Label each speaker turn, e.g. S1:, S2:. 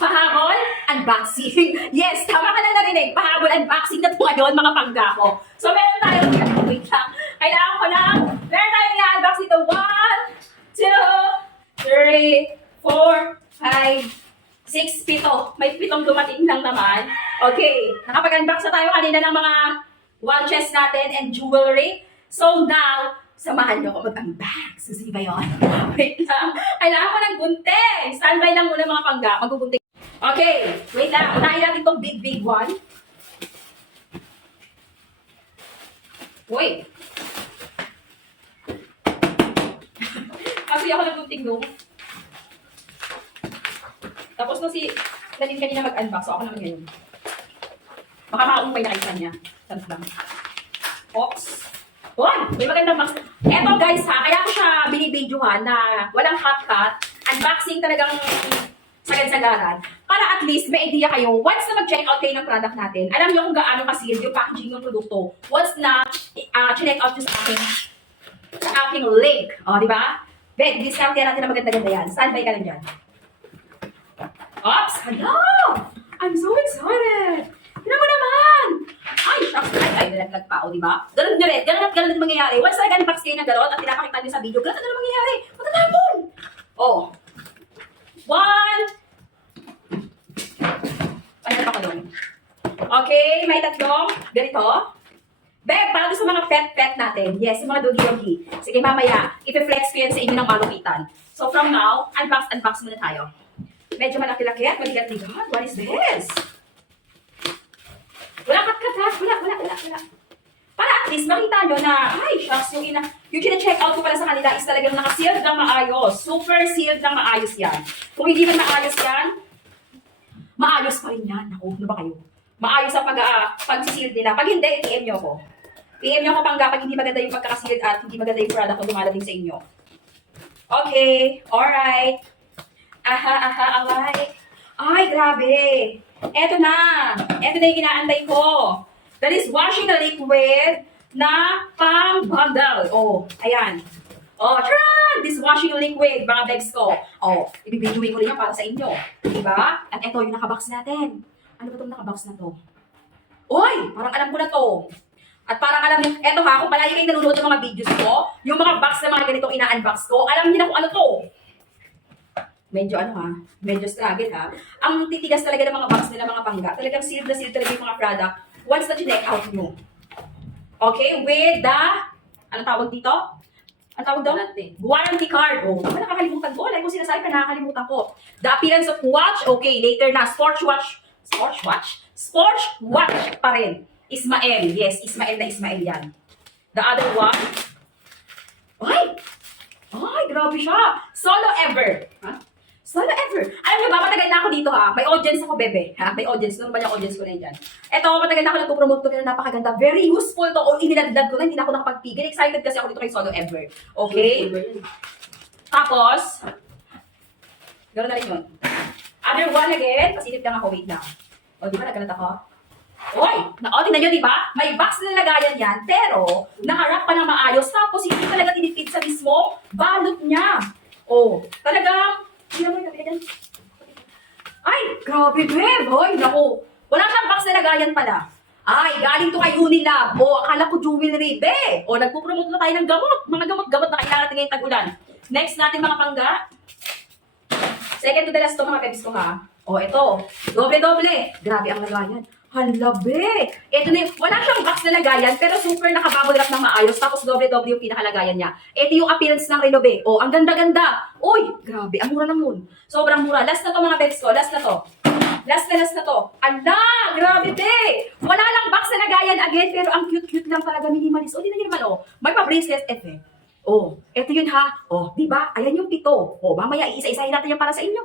S1: Pahabol, unboxing. Yes, tama ka na narinig. Pahabol, unboxing na po ngayon, mga pangga ko. So, meron tayo, wait lang. Kailangan ko lang, meron tayong i-unbox dito. One, two, three, four, five, six, pito. May pitong dumating lang naman. Okay, nakapag-unbox na tayo kanina ng mga watches natin and jewelry. So now, samahan niyo ako mag-unbox. Susi ba yun? Wait lang. Kailangan ko ng gunting. Standby lang muna mga pangga. Magugunting. Okay, wait lang. Unahin natin itong big, big one. Uy. Kasi ako naggunting no. Tapos no si Nadine kanina mag-unbox. So ako naman ngayon. Baka maumpay na kayo sa kanya. Sarap lang. Ox. Uy! May magandang box. Eto guys ha, kaya ko siya binibidyohan na walang cut-cut. Unboxing talagang sagad-sagaran. At least may idea kayo, once na mag-check out kayo ng product natin, alam niyo kung gaano ka-sealed yung packaging ng produkto. Once na uh, check out nyo sa aking sa aking link. O, di ba? Ben, discount yan natin na maganda-ganda yan. Standby ka lang dyan. Ops! Hello! I'm so excited! Tignan mo naman! Ay, shucks! Ay, ay, nalaglag pa ako, di ba? Ganun nyo rin. Ganun at ganun din mangyayari. Once na unbox kayo ng garot at pinapakita nyo sa video, ganun na mangyayari. Matatapon! Oh. One. Ano pa ko doon? Okay, may tatlong. Ganito. Beb, para sa mga pet-pet natin. Yes, yung mga dogi-dogi. Sige, mamaya, i-flex ko yan sa inyo ng malupitan. So, from now, unbox-unbox muna tayo. Medyo malaki-laki at maligat-ligat. What is this? Wala kat-kat, wala, wala, wala, wala. Para at least makita nyo na, ay, shucks, yung ina, yung kina-check out ko pala sa kanila is talagang naka-sealed ng maayos. Super sealed ng maayos yan. Kung hindi man maayos yan, maayos pa rin yan. Ako, ano ba kayo? Maayos ang pag, uh, pag-seal nila. Pag hindi, PM nyo ako. PM nyo ako pangga pag hindi maganda yung pagkakasealed at hindi maganda yung product na dumadating sa inyo. Okay, alright. Aha, aha, alright. Ay, grabe. Eto na. Eto na yung inaantay ko. That is washing the liquid na pang bundle. Oh, ayan. Oh, tara! This washing liquid, mga bags ko. Oh, ibibidyoin ko rin yan para sa inyo. Diba? At eto yung nakabox natin. Ano ba itong nakabox na to? Oy! Parang alam ko na to. At parang alam niyo, eto ha, kung palagi kayong nanonood ng mga videos ko, yung mga box na mga ganitong ina-unbox ko, alam niyo na kung ano to. Medyo ano ha, medyo struggle ha. Ang titigas talaga ng mga box nila, mga pangga. Talagang sealed na sealed talaga yung mga product once na check out nyo. Okay, with the, ano tawag dito? Ano tawag daw?
S2: Warranty.
S1: Warranty card. Oh, ako nakakalimutan ko. Like ko sinasabi pa, nakakalimutan ko. The appearance of watch, okay, later na. Sports watch, sports watch? Sports watch pa rin. Ismael, yes, Ismael na Ismael yan. The other one, ay, ay, grabe siya. Solo ever. Ha? Solo ever. Alam niyo ba, matagal na ako dito ha. May audience ako, bebe. Ha? May audience. Normal yung audience ko na yan dyan. Eto, matagal na ako nagpo-promote to na napakaganda. Very useful to. O iniladlad ko na, hindi na ako nakapagpigil. Excited kasi ako dito kay Solo ever. Okay? Tapos, gano'n na rin yun. Other one again. Pasilip lang ako, wait lang. O, di ba nagkalat ako? Oy! Na, o, tingnan nyo, di ba? May box na lagayan yan, pero naharap pa ng maayos. Tapos, hindi talaga tinipid sa mismo balot niya. O, talagang, tingnan mo yung dyan. Ay, grabe, babe. Hoy, naku. Wala siyang box na lagayan pala. Ay, galing to kay Unilab. O, akala ko jewelry, be. O, nagpo-promote na tayo ng gamot. Mga gamot-gamot na kailangan natin ngayong tag-ulan. Next natin mga pangga. Second to the last to mga pebs ko ha. O, ito. Doble-doble. Grabe ang lagayan. Hala, be. Ito na wala siyang box na lagayan, pero super nakabubble wrap ng maayos. Tapos doble-doble yung pinakalagayan niya. Ito yung appearance ng Reno, be. O, ang ganda-ganda. Uy, grabe. Ang mura lang nun. Sobrang mura. Last na to mga pebs ko. Last na to. Last na last na to. Ala, grabe, be. Wala lang box na lagayan again, pero ang cute-cute lang talaga minimalist. O, di na yun naman, o. May pa-bracelet, eh. Oh, eto yun ha. Oh, di ba? Ayan yung pito. Oh, mamaya iisa-isahin natin yan para sa inyo.